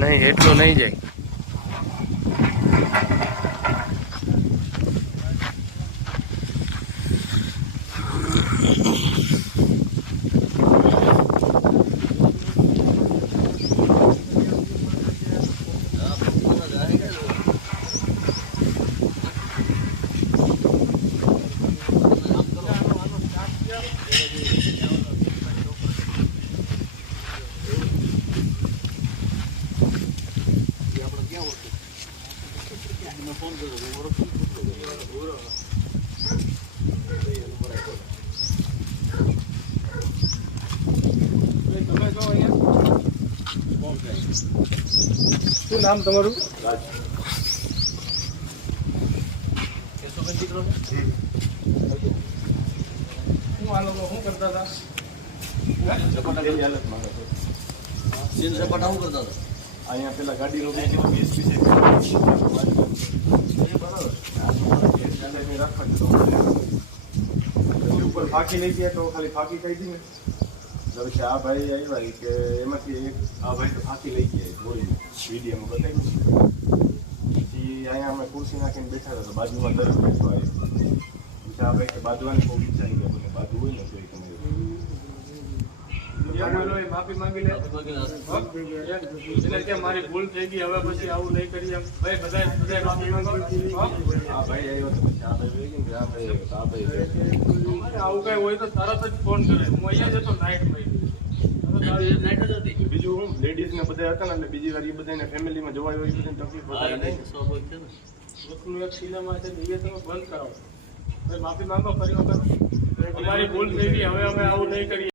નહીં એટલું નહીં જાય. Thank તમે શું નામ તમારું શું આ લોકો શું કરતા હતા સીન સપાટા શું કરતા હતા અહીંયા પેલા ગાડીનું ઉપર ફાંકી લઈ ગયા તો ખાલી ફાંકી કહી દી ને તો પછી આ ભાઈ આવ્યા ઈ કે એમાંથી એક આ ભાઈ તો ફાંકી લઈ ગયા ગોળી વિડીયોમાં બતાવ્યું પછી અહીંયા અમે ખુરશી નાખીને બેઠા હતા તો બાજુમાં તરફ બેઠો આવ્યો પછી આ ભાઈ કે બાજુવાની કોઈ ઈચ્છા નહીં બોલો એ માફી માંગી લે એટલે કે મારી ભૂલ થઈ ગઈ હવે પછી આવું નહીં કરીએ એમ ભાઈ બધા બધા માફી માંગો હો? આ ભાઈ આવ્યો તો પછી આ ભાઈ વહી ગયો ને કે આ ભાઈ આ ભાઈ અરે આવું કઈ હોય તો તરત જ ફોન કરે હું અહીંયા જ હતો નાઇટ ભાઈ નાઇટ જ હતી બીજું હું લેડીઝ ને બધા હતા ને એટલે બીજી વાર એ બધાને ફેમિલીમાં જોવા હોય એ બધાને તકલીફ હા, વધારે એ નહીં સ્વાભાવિક છે ને વસ્તુનું એક સિનેમા છે એ તમે બંધ કરાવો ભાઈ માફી માંગો ફરી વખત અમારી ભૂલ થઈ ગઈ હવે અમે આવું નહીં કરીએ